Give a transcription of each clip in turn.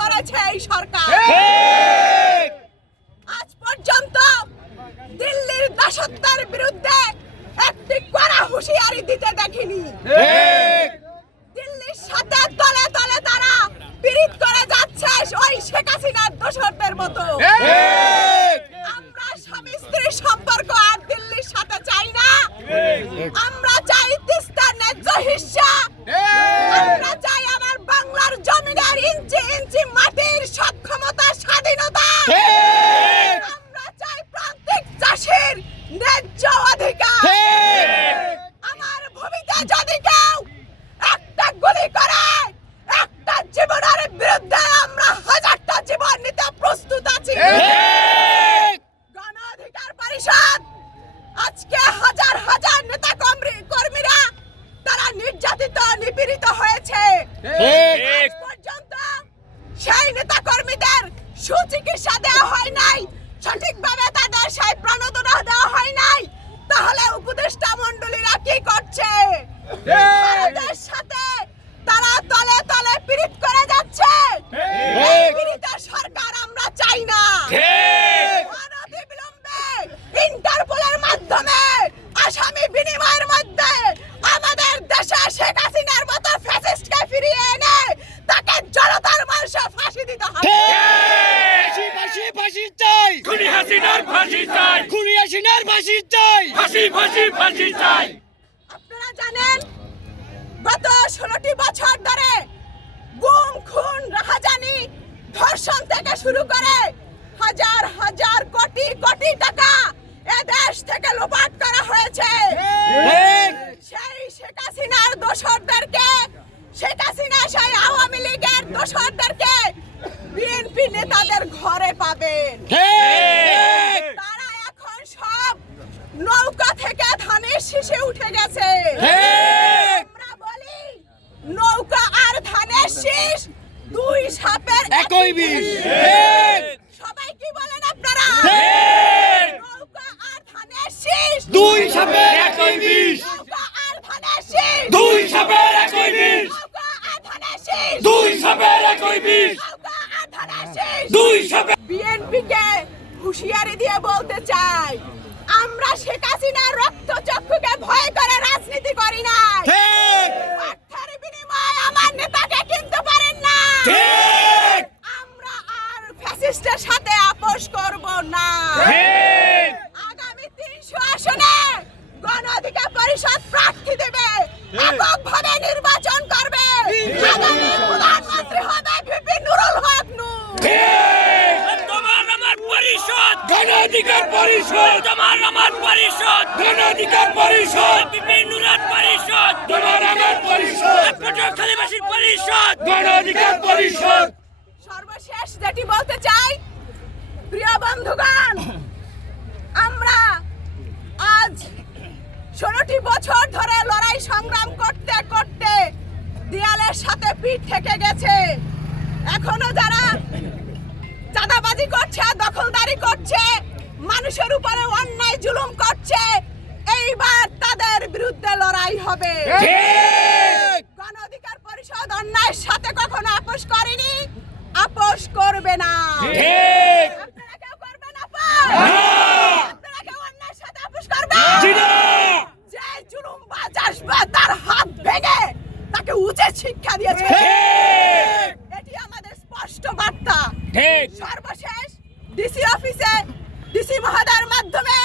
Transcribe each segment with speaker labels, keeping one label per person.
Speaker 1: করেছে এই সরকার। আজ পর্যন্ত দিল্লির দাসত্বের বিরুদ্ধে একটি কড়া হুঁশিয়ারি দিতে দেখিনি দিল্লির সাথে তলে তলে তারা পীড়িত করে যাচ্ছে ওই শেখ হাসিনার দোসরদের মতো আমরা স্বামী স্ত্রীর সম্পর্ক আর দিল্লির সাথে চাই না আমরা চাই তিস্তার ন্যায্য হিস্সা আমরা চাই আমার বাংলার জমিনের ইঞ্চি ইঞ্চি মাটির সক্ষমতা স্বাধীনতা আমরা চাই প্রান্তিক চাষির ন্যায্য অধিকার আমার ভূমিতে যদি কেউ একটা গুলি করে একটা জীবনের বিরুদ্ধে আমরা হাজারটা জীবন নিতে প্রস্তুত আছি গণ অধিকার পরিষদ আজকে হাজার হাজার নেতা কর্মী- কর্মীরা তারা নির্যাতিত নিপীড়িত হয়েছে। পর্যন্ত সেই নেতা কর্মীদের সুচিকিৎসা দেওয়া হয় নাই সঠিকভাবে তাদের সেই প্রণোদনা দেওয়া হয় নাই তাহলে উপদেষ্টা মণ্ডলীরা কি করছে ভারতের সাথে তারা তলে তলে পীড়িত করে যাচ্ছে এই পীড়িতের সরকার আমরা চাই না অনতি বিলম্বে ইন্টারপোলের মাধ্যমে আসামি বিনিময়ের মধ্যে আমাদের দেশে শেখ হাসিনার মতো ফ্যাসিস্টকে ফিরিয়ে এনে তাকে জনতার মানুষে ফাঁসি দিতে হবে
Speaker 2: ফাঁসি চাই।
Speaker 3: খুনি হাসিনার ফাঁসি চাই।
Speaker 2: খুনি হাসিনার ফাঁসি চাই।
Speaker 3: ফাঁসি ফাঁসি ফাঁসি চাই।
Speaker 1: আপনারা জানেন গত ষোলোটি বছর ধরে গুম খুন রাহাজানি ধর্ষণ থেকে শুরু করে হাজার হাজার কোটি কোটি টাকা এ দেশ থেকে লোপাট করা হয়েছে। সেই শেখ হাসিনার দোসরদেরকে ঘরে পাবেন। তারা এখন সব নৌকা থেকে ধানের শীষে উঠে গেছে। আমরা বলি নৌকা আর ধানের শীষ দুই সাপের
Speaker 2: একই বিষ।
Speaker 1: সবাই কি বলেন আপনারা? নৌকা আর ধানের শীষ
Speaker 2: দুই সাপের একই বিষ
Speaker 1: নৌকা আর ধানের শীষ
Speaker 3: দুই সাপের একই বিষ
Speaker 1: নৌকা আর ধানের শীষ
Speaker 3: দুই সাপের একই বিষ
Speaker 1: নৌকা আর ধানের শীষ
Speaker 3: দুই সাপের
Speaker 1: বিএনপিকে হুঁশিয়ারি দিয়ে বলতে চাই আমরা শেখ হাসিনার রক্ত চক্ষুকে ভয় করে রাজনীতি করি না অর্থের বিনিময়ে আমার নেতাকে কিনতে পারেন না
Speaker 3: ঠিক
Speaker 1: আমরা আর ফ্যাসিস্টের সাথে আপোষ করব না আগামী তিনশো আসনে গণ অধিকার পরিষদ প্রার্থী দেবে এককভাবে নির্বাচন করবে আগামী প্রধানমন্ত্রী হবে ভিপি নুরুল হক নূর
Speaker 3: তোমার আমার পরিষদ গণ অধিকার পরিষদ। তোমার আমার পরিষদ। গণ অধিকার পরিষদ। বিপিন পরিষদ। তোমার আমার পরিষদ। পটুয়াখালীবাসীর পরিষদ। গণ অধিকার পরিষদ।
Speaker 1: সর্বশেষ যেটি বলতে চাই প্রিয় বন্ধুগণ আমরা আজ ষোলোটি বছর ধরে লড়াই সংগ্রাম করতে করতে দেয়ালের সাথে পিঠ থেকে গেছে। এখনও যারা চাঁদাবাজি করছে জুলুম করছে এইবার তাদের বিরুদ্ধে লড়াই হবে। গণ অধিকার পরিষদ অন্যায়ের সাথে কখনো আপোষ করেনি আপোষ করবে না। আপনারা কেউ করবেন আপনারা কেউ অন্যায়ের সাথে আপোষ করবেন জুলুমবাজ আসবে তার হাত ভেঙে তাকে উচিত শিক্ষা দিয়েছে। এটি আমাদের স্পষ্ট বার্তা। সর্বশেষ ডিসি অফিসে ডিসি মহোদয়ের মাধ্যমে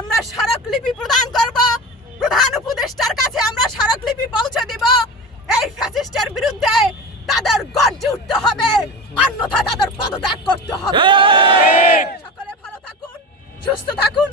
Speaker 1: আমরা স্মারকলিপি প্রদান করব। প্রধান উপদেষ্টার কাছে আমরা স্মারকলিপি পৌঁছে দিব। এই ফ্যাসিস্টের বিরুদ্ধে তাদের গর্জে উঠতে হবে। অন্যথা তাদের পদত্যাগ করতে হবে। সকলে ভালো থাকুন সুস্থ থাকুন।